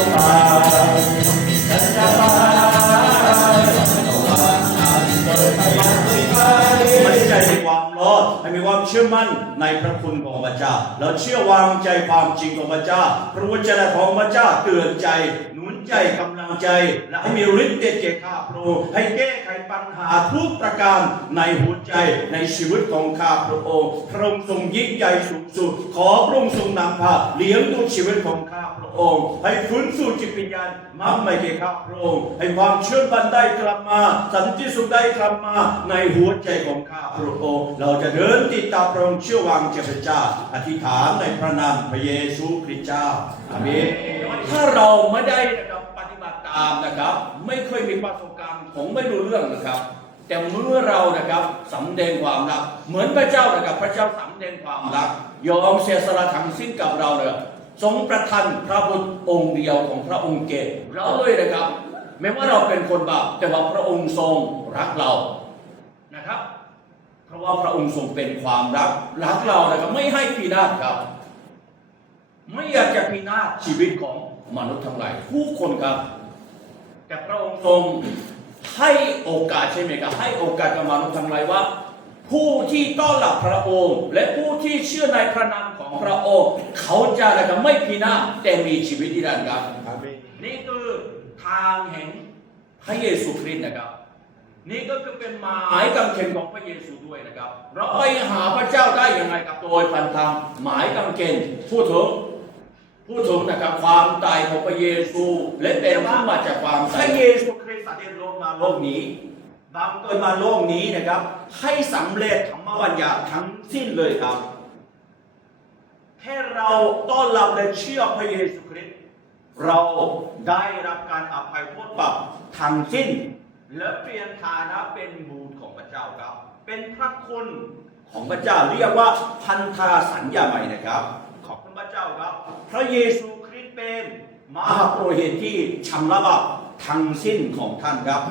มั่นใจในความรอดให้มีความเชื่อมั่นในพระคุณของพระเจ้า แล้วเชื่อวางใจความจริงของพระเจ้าพระวจนะของพระเจ้าเตือนใจห ใจกำลังใจ และให้มีฤทธิ์เดชแก่ข้าพระองค์ให้แก้ไขปัญหาทุกประการในหัวใจในชีวิตของข้าพระองค์พระองค์ทรงยิ่งใหญ่สูงสุด ขอพระองค์ทรงนำพาเลี้ยงดูชีวิตของข้าพระองค์ ให้ฟื้นสู่จิตวิญญาณมั่นในแก่ข้าพระองค์ให้ความเชื่อมั่นได้กลับมา สันติสุขได้กลับมาในหัวใจของข้าพระองค์เราจะเดินติดตามพระองค์เชื่อวางเจ้าพระเจ้าอธิษฐานในพระนามพระเยซูคริสต์เจ้าอาเมนถ้าเราไม่ได้นะครับปฏิบั ตามนะครับ ไม่เคยมีประสบการณ์ของไม่รู้เรื่องนะครับ แต่เมื่อเรานะครับสำแดงความรัก เหมือนพระเจ้านะครับ พระเจ้าสำแดงความรัก ยอมเสียสละทั้งสิ้นกับเราเลยทรงประทานพระบุตรองค์เดียวของพระองค์เกศเราเลยนะครับ แม้ว่าเราเป็นคนบาปแต่ว่าพระองค์ทรงรักเรานะครับ เพราะว่าพระองค์ทรงเป็นความรักรักเรานะครับไม่ให้พินาศครับ ไม่อยากจะพินาศชีวิตของมนุษย์ทั้งหลายทุกคนครับ แต่พระองค์ทรงให้โอกาสใช่ไหมครับให้โอกาสกับมนุษย์ทั้งหลายว่า ผู้ที่ต้อนรับพระองค์ และผู้ที่เชื่อในพระนามของพระองค์ เขาจะนะครับไม่พินาศแต่มีชีวิตนิรันดร์ครับอาเมนนี่คือทางแห่งพระเยซูคริสต์นะครับ นี่ก็คือเป็นหมายกำเขนของพระเยซูด้วยนะครับ เราไปหาพระเจ้าได้อย่างไรครับโดยพันธะหมายกำเขนพูดถึง พูดถึงนะครับความตายของพระเยซู และเป็นที่มาจากความตายพระเยซูคริสต์เด็จลงมาโลกนี้บังเกิดมาโลกนี้นะครับ ให้สำเร็จธรรมบัญญัติทั้งสิ้นเลยครับแค่เราต้อนรับและเชื่อพระเยซูคริสต์เราได้รับการอภัยโทษบาปทั้งสิ้น และเปลี่ยนฐานะเป็นบุตรของพระเจ้าครับ เป็นพระคุณของพระเจ้าเรียกว่าพันธาสัญญาใหม่นะครับ พระเยซูคริสต์เป็นมหาโปรหิตที่ชำระบาปทั้งสิ้นของท่านครับ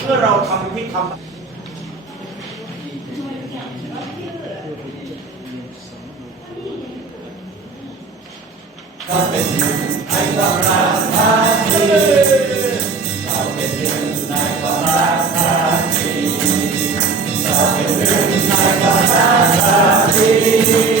เมื่อเราทำพิธีทำาเป็นหนึ่งในความรักสาทีเราเป็นหนึ่งในความรักสาทีเราเป็นหนึ่งในความรักสามี